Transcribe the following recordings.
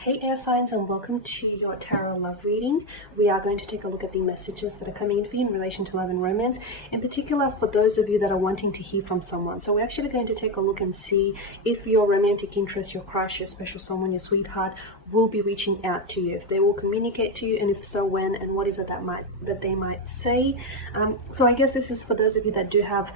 Hey air signs, and welcome to your tarot love reading. We are going to take a look at the messages that are coming in for you in relation to love and romance, in particular for those of you that are wanting to hear from someone. So we're actually going to take a look and see if your romantic interest, your crush, your special someone, your sweetheart will be reaching out to you, if they will communicate to you, and if so, when, and what is it that they might say. So I guess this is for those of you that do have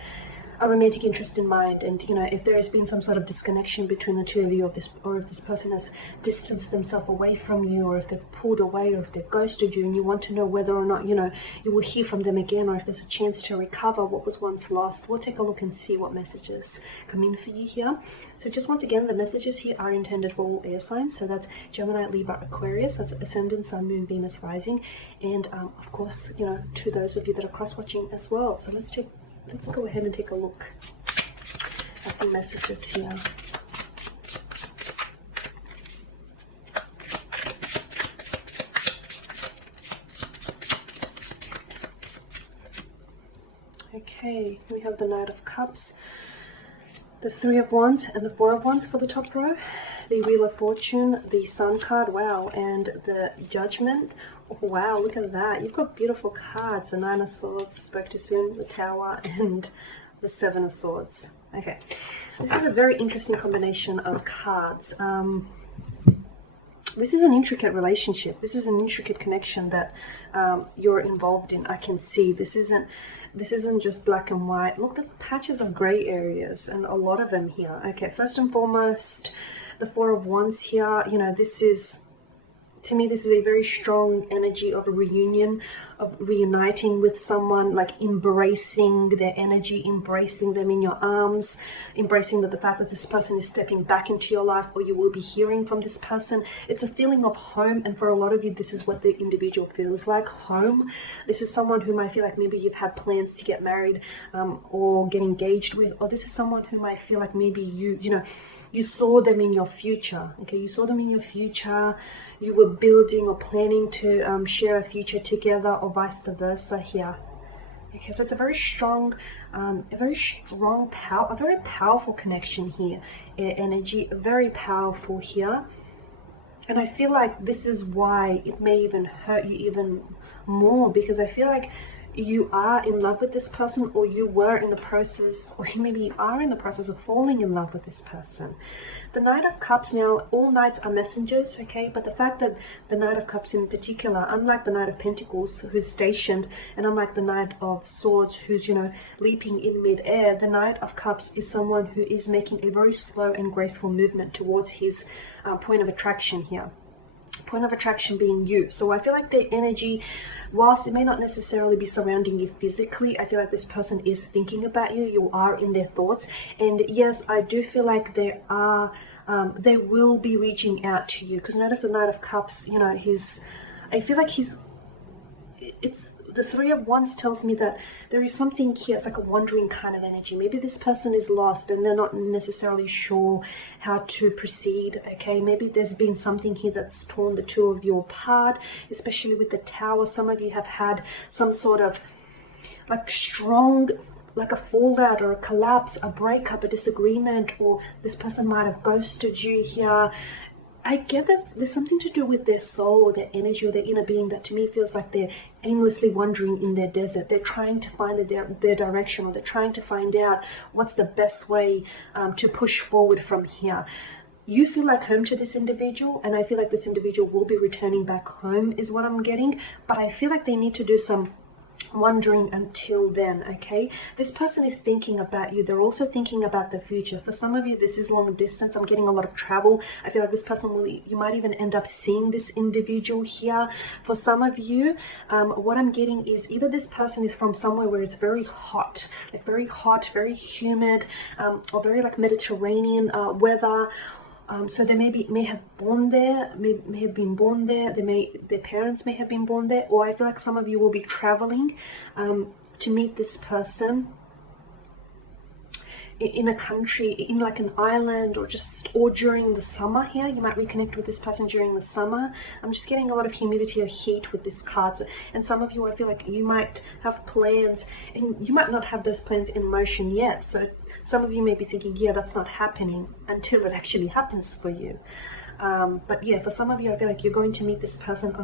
a romantic interest in mind, and if there has been some sort of disconnection between the two of you, or if this person has distanced themselves away from you, or if they've pulled away, or if they've ghosted you, and you want to know whether or not you will hear from them again, or if there's a chance to recover what was once lost. We'll take a look and see what messages come in for you here. So just once again, the messages here are intended for all air signs, so that's Gemini, Libra, Aquarius, that's Ascendant, Sun, Moon, Venus, Rising, and of course to those of you that are cross-watching as well. So let's go ahead and take a look at the messages here. Okay, we have the Knight of Cups, the Three of Wands, and the Four of Wands for the top row, the Wheel of Fortune, the Sun card, wow, and the Judgment. Wow, look at that. You've got beautiful cards. The Nine of Swords, spoke too soon, the Tower, and the Seven of Swords. Okay, this is a very interesting combination of cards. This is an intricate relationship. This is an intricate connection that you're involved in. I can see this isn't just black and white. Look, there's patches of gray areas, and a lot of them here. Okay, first and foremost, the Four of Wands here, to me, this is a very strong energy of a reunion, of reuniting with someone, like embracing their energy, embracing them in your arms, embracing the fact that this person is stepping back into your life, or you will be hearing from this person. It's a feeling of home, and for a lot of you, this is what the individual feels like, home. This is someone who might feel like maybe you've had plans to get married or get engaged with, or this is someone who might feel like maybe you saw them in your future. Okay, you saw them in your future, you were building or planning to share a future together, or vice versa here. Okay, so it's a very strong, a very powerful connection here. Energy, very powerful here. And I feel like this is why it may even hurt you even more, because I feel like you are in love with this person, or you were in the process, or maybe you are in the process of falling in love with this person. The Knight of Cups, now, all knights are messengers, okay, but the fact that the Knight of Cups in particular, unlike the Knight of Pentacles who's stationed, and unlike the Knight of Swords who's leaping in mid-air, the Knight of Cups is someone who is making a very slow and graceful movement towards his point of attraction here. Point of attraction being you. So I feel like their energy, whilst it may not necessarily be surrounding you physically, I feel like this person is thinking about you. You are in their thoughts, and yes, I do feel like they will be reaching out to you, because notice the Knight of Cups, I feel like it's the Three of Wands tells me that there is something here. It's like a wandering kind of energy. Maybe this person is lost and they're not necessarily sure how to proceed. Okay, maybe there's been something here that's torn the two of you apart, especially with the Tower. Some of you have had some sort of strong, like a fallout or a collapse, a breakup, a disagreement, or this person might have ghosted you here. I get that there's something to do with their soul, or their energy, or their inner being, that to me feels like they're aimlessly wandering in their desert. They're trying to find their direction, or they're trying to find out what's the best way to push forward from here. You feel like home to this individual, and I feel like this individual will be returning back home is what I'm getting, but I feel like they need to do some wondering until then. Okay, this person is thinking about you. They're also thinking about the future. For some of you, this is long distance. I'm getting a lot of travel. I feel like this person you might even end up seeing this individual here. For some of you, what I'm getting is either this person is from somewhere where it's very hot, very humid, or very like Mediterranean weather. So they may have born there, may have been born there. Their parents may have been born there, or I feel like some of you will be traveling to meet this person in a country, in like an island, or during the summer here. You might reconnect with this person during the summer. I'm just getting a lot of humidity or heat with this card. So, and some of you, I feel like you might have plans, and you might not have those plans in motion yet. So some of you may be thinking, yeah, that's not happening, until it actually happens for you. But yeah, for some of you, I feel like you're going to meet this person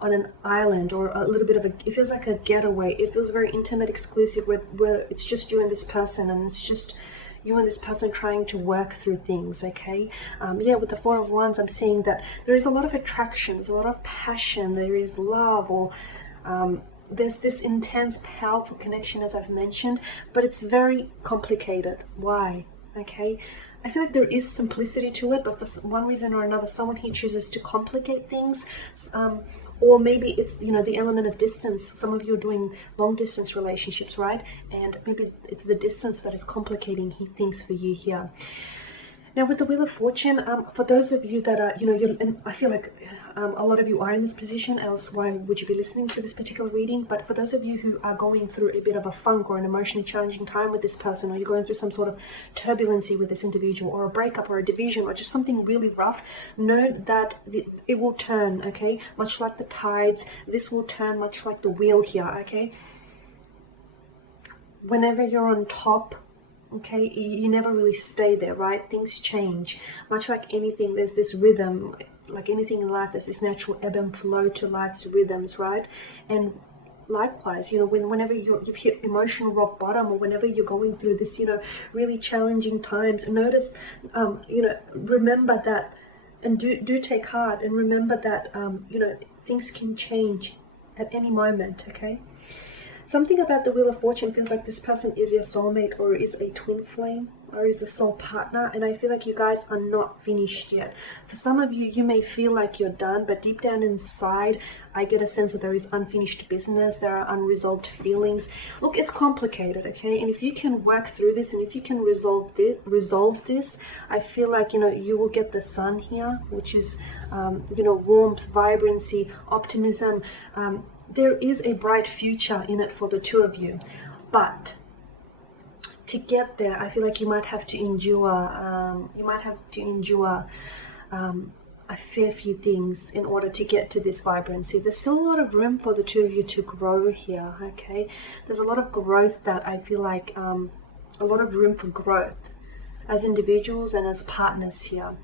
on an island, or a little bit of it feels like a getaway. It feels very intimate, exclusive, where it's just you and this person, and it's just you and this person trying to work through things, okay? Yeah, with the Four of Wands, I'm seeing that there is a lot of attraction, there's a lot of passion, there is love, or there's this intense, powerful connection, as I've mentioned, but it's very complicated. Why? Okay? I feel like there is simplicity to it, but for one reason or another, someone here chooses to complicate things. Or maybe it's, you know, the element of distance. Some of you are doing long distance relationships, right? And maybe it's the distance that is complicating things for you here. Now, with the Wheel of Fortune, for those of you that are, you know, and I feel like a lot of you are in this position, else why would you be listening to this particular reading? But for those of you who are going through a bit of a funk or an emotionally challenging time with this person, or you're going through some sort of turbulency with this individual, or a breakup or a division, or just something really rough, know that it will turn, okay? Much like the tides, this will turn much like the wheel here, okay? Whenever you're on top, okay, you never really stay there, right? Things change. Much like anything, there's this rhythm. Like anything in life, there's this natural ebb and flow to life's rhythms, right? And likewise, you know, whenever you've hit emotional rock bottom, or whenever you're going through this, you know, really challenging times, notice, you know, remember that, and do take heart, and remember that, you know, things can change at any moment, okay? Something about the Wheel of Fortune feels like this person is your soulmate, or is a twin flame, or is a soul partner, and I feel like you guys are not finished yet. For some of you, you may feel like you're done, but deep down inside, I get a sense that there is unfinished business, there are unresolved feelings. Look, it's complicated, okay? And if you can work through this, and if you can resolve this, I feel like, you know, you will get the Sun here, which is, you know, warmth, vibrancy, optimism. There is a bright future in it for the two of you, but to get there, I feel like you might have to endure. A fair few things in order to get to this vibrancy. There's still a lot of room for the two of you to grow here. Okay, there's a lot of growth that I feel like a lot of room for growth as individuals and as partners here.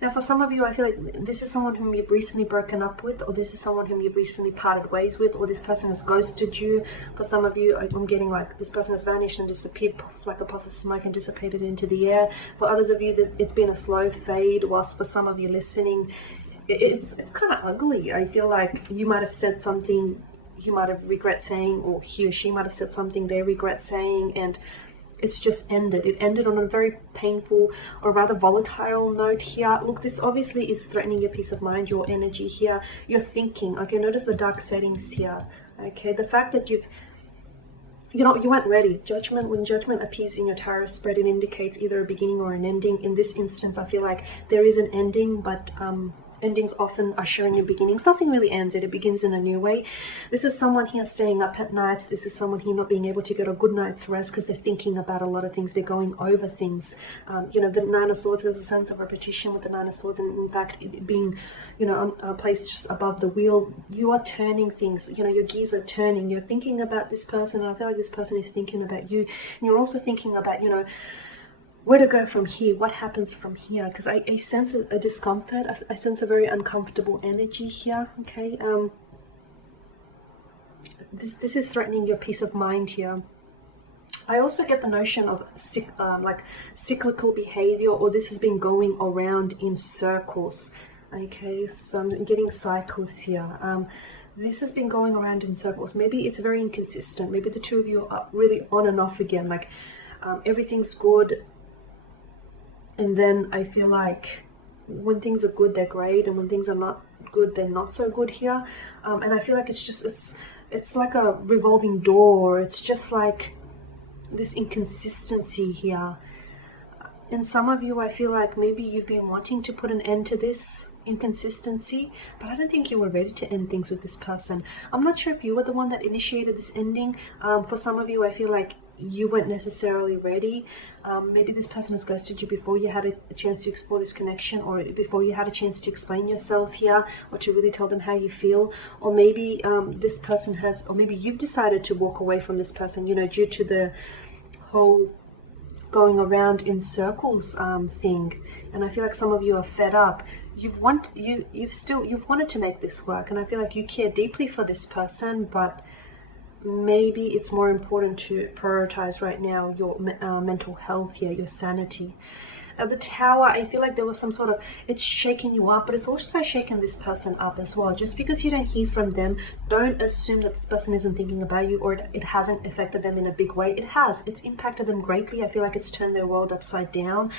Now, for some of you, I feel like this is someone whom you've recently broken up with, or this is someone whom you've recently parted ways with, or this person has ghosted you. For some of you, I'm getting like this person has vanished and disappeared like a puff of smoke and dissipated into the air. For others of you, it's been a slow fade, whilst for some of you listening, it's kind of ugly. I feel like you might have said something you might have regret saying, or he or she might have said something they regret saying, and it's just ended. It ended on a very painful, or rather volatile note here. Look, this obviously is threatening your peace of mind, your energy here, your thinking. Okay, notice the dark settings here. Okay, the fact that you weren't ready. Judgment, when judgment appears in your tarot spread, it indicates either a beginning or an ending. In this instance, I feel like there is an ending, but endings often are showing you beginnings. Nothing really ends it begins in a new way. This is someone here staying up at nights. This is someone here not being able to get a good night's rest because they're thinking about a lot of things. They're going over things. You know, the Nine of Swords, there's a sense of repetition with the Nine of Swords, and in fact, it being, you know, placed just above the wheel. You are turning things. You know, your gears are turning. You're thinking about this person, and I feel like this person is thinking about you. And you're also thinking about, you know, where to go from here, what happens from here, because I sense a discomfort. I sense a very uncomfortable energy here. Okay, this is threatening your peace of mind here. I also get the notion of like cyclical behavior, or this has been going around in circles. Okay, so I'm getting cycles here. This has been going around in circles. Maybe it's very inconsistent. Maybe the two of you are really on and off again, like everything's good, and then I feel like when things are good, they're great, and when things are not good, they're not so good here. And I feel like it's like a revolving door. It's just like this inconsistency here. And some of you, I feel like maybe you've been wanting to put an end to this inconsistency, but I don't think you were ready to end things with this person. I'm not sure if you were the one that initiated this ending. For some of you, I feel like you weren't necessarily ready. Maybe this person has ghosted you before you had a chance to explore this connection, or before you had a chance to explain yourself here, or to really tell them how you feel. Or maybe this person has, or maybe you've decided to walk away from this person, you know, due to the whole going around in circles thing, and I feel like some of you are fed up. You've wanted to make this work, and I feel like you care deeply for this person, but maybe it's more important to prioritize right now your mental health here, your sanity. At the Tower, I feel like there was some sort of, it's shaking you up, but it's also shaking this person up as well. Just because you don't hear from them, don't assume that this person isn't thinking about you, or it hasn't affected them in a big way. It has. It's impacted them greatly. I feel like it's turned their world upside down.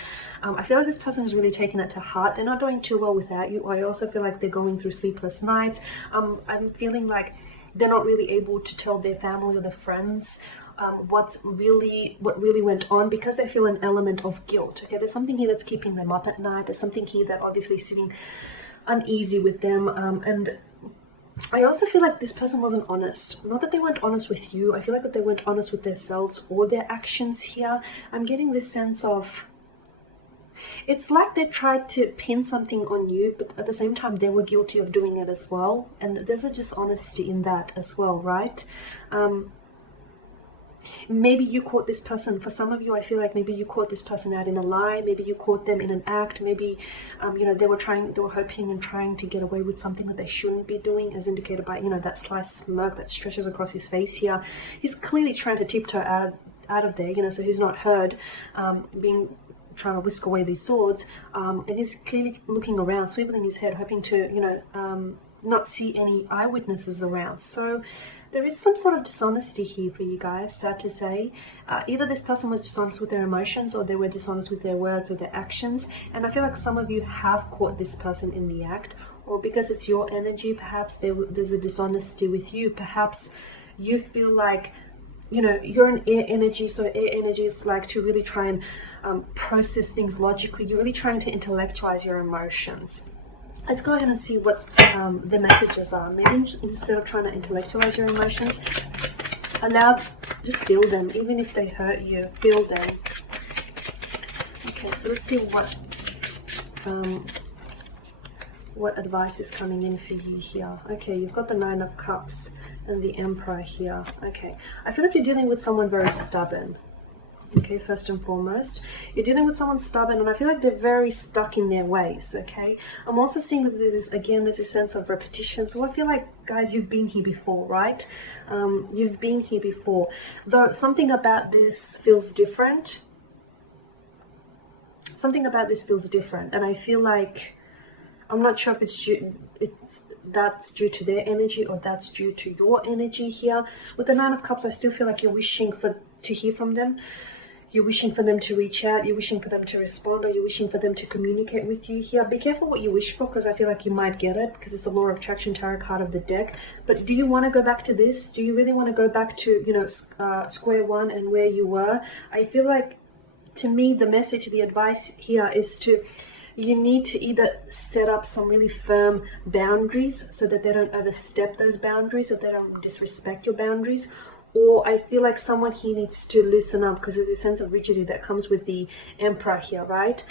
I feel like this person has really taken it to heart. They're not doing too well without you. I also feel like they're going through sleepless nights. I'm feeling like they're not really able to tell their family or their friends what really went on, because they feel an element of guilt. Okay, there's something here that's keeping them up at night. There's something here that obviously is sitting uneasy with them, and I also feel like this person wasn't honest. Not that they weren't honest with you. I feel like that they weren't honest with themselves or their actions here. I'm getting this sense of, it's like they tried to pin something on you, but at the same time they were guilty of doing it as well, and there's a dishonesty in that as well, right? Maybe you caught this person, for some of you, I feel like maybe you caught this person out in a lie. Maybe you caught them in an act. Maybe, they were hoping and trying to get away with something that they shouldn't be doing, as indicated by, that sly smirk that stretches across his face here. He's clearly trying to tiptoe out of there, so he's not heard, trying to whisk away these swords, and he's clearly looking around, swiveling his head, hoping to, not see any eyewitnesses around. So there is some sort of dishonesty here for you guys, sad to say. Either this person was dishonest with their emotions, or they were dishonest with their words or their actions. And I feel like some of you have caught this person in the act, or because it's your energy, perhaps there's a dishonesty with you. Perhaps you feel like, you're an air energy, so air energy is like to really try and process things logically. You're really trying to intellectualize your emotions. Let's go ahead and see what the messages are. Maybe instead of trying to intellectualize your emotions, just feel them. Even if they hurt you, feel them. Okay, so let's see what advice is coming in for you here. Okay, you've got the Nine of Cups and the Emperor here. Okay, I feel like you're dealing with someone very stubborn. Okay, first and foremost, you're dealing with someone stubborn, and I feel like they're very stuck in their ways. Okay, I'm also seeing that there's a sense of repetition. So I feel like, guys, you've been here before, right? You've been here before, though something about this feels different. Something about this feels different, and I feel like, I'm not sure if that's due to their energy or that's due to your energy here. With the Nine of Cups, I still feel like you're wishing to hear from them. You're wishing for them to reach out. You're wishing for them to respond, or you're wishing for them to communicate with you here. Be careful what you wish for, because I feel like you might get it, because it's a Law of Attraction tarot card of the deck. But do you want to go back to this? Do you really want to go back to, square one and where you were? I feel like, to me, the message, the advice here is you need to either set up some really firm boundaries so that they don't overstep those boundaries, so they don't disrespect your boundaries. Or I feel like someone here needs to loosen up, because there's a sense of rigidity that comes with the Emperor here, right?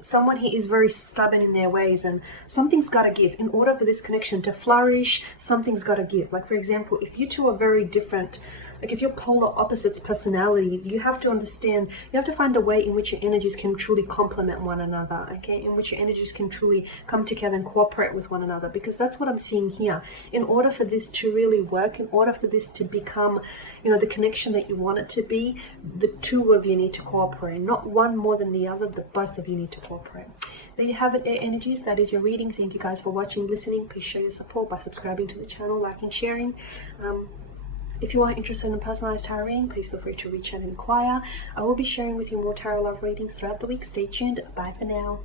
Someone here is very stubborn in their ways, and something's got to give. In order for this connection to flourish, something's got to give. Like, for example, if you two are very different, like if you're polar opposites personality, you have to understand, you have to find a way in which your energies can truly complement one another, okay? In which your energies can truly come together and cooperate with one another, because that's what I'm seeing here. In order for this to really work, in order for this to become, the connection that you want it to be, the two of you need to cooperate. Not one more than the other, but both of you need to cooperate. There you have it, air energies. That is your reading. Thank you guys for watching, listening. Please show your support by subscribing to the channel, liking, sharing. If you are interested in personalized tarot reading, please feel free to reach out and inquire. I will be sharing with you more tarot love readings throughout the week. Stay tuned. Bye for now.